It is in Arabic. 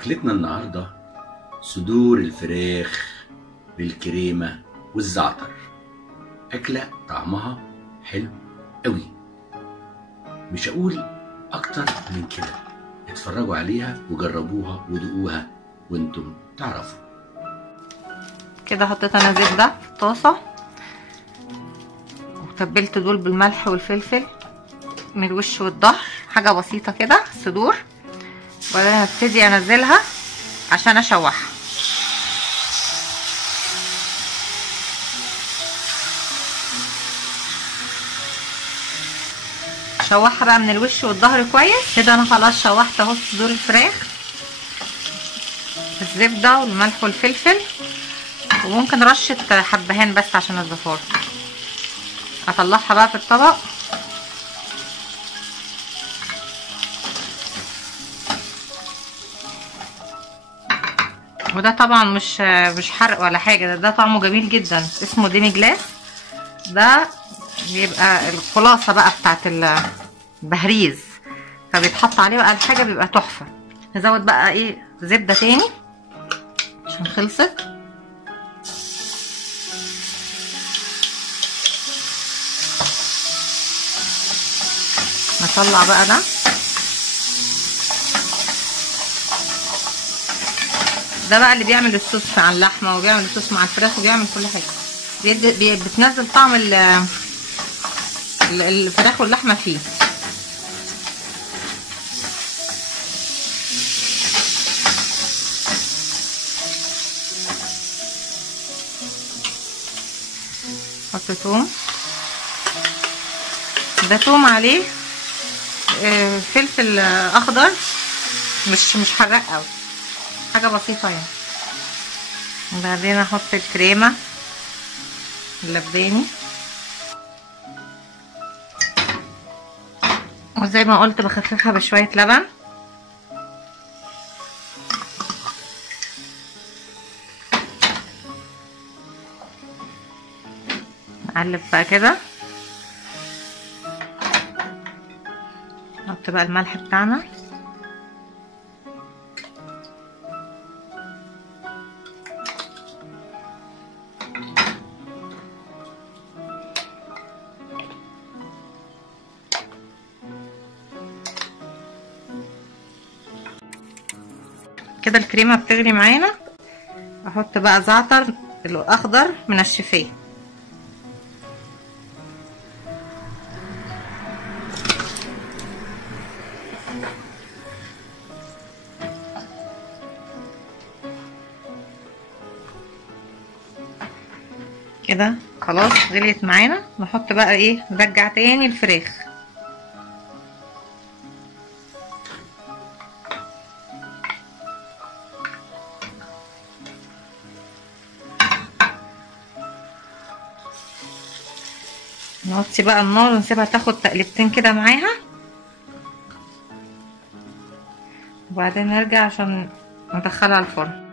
أكلتنا النهاردة صدور الفراخ بالكريمة والزعتر. أكلة طعمها حلو قوي، مش هقول أكتر من كده. اتفرجوا عليها وجربوها ودوقوها وانتم تعرفوا. كده حطيت انا زبدة في الطاسة وتبلت دول بالملح والفلفل من الوش والظهر، حاجة بسيطة كده الصدور. وبعدين هبتدي انزلها عشان اشوحها. شوحها بقى من الوش والظهر كويس كده. انا خلاص شوحت اهو صدور الفراخ بالزبدة والملح والفلفل، وممكن رشة حبهان بس عشان الزفار. اطلعها بقى في الطبق. وده طبعا مش حرق ولا حاجه، ده طعمه جميل جدا، اسمه ديمي جلاس. ده بيبقى الخلاصه بقى بتاعت البهريز، فبيتحط عليه بقى الحاجه بيبقى تحفه. نزود بقى ايه زبده تاني عشان خلصت. نطلع بقى ده بقى اللي بيعمل الصوص مع اللحمه، وبيعمل الصوص مع الفراخ، وبيعمل كل حاجه. بتنزل طعم الفراخ واللحمه فيه. حط توم، ده توم عليه فلفل اخضر، مش حراق قوي، حاجه بسيطه يعني. وبعدين احط الكريمه اللباني، وزي ما قلت بخففها بشويه لبن. نقلب بقى كده. نحط بقى الملح بتاعنا، كده الكريمه بتغلي معانا. احط بقى زعتر الاخضر من الشفاه. كده خلاص غليت معانا. نحط بقى ايه، نرجع تاني الفراخ. نوطي بقى النار ونسيبها تاخد تقلبتين كده معاها، وبعدين نرجع عشان ندخلها الفرن.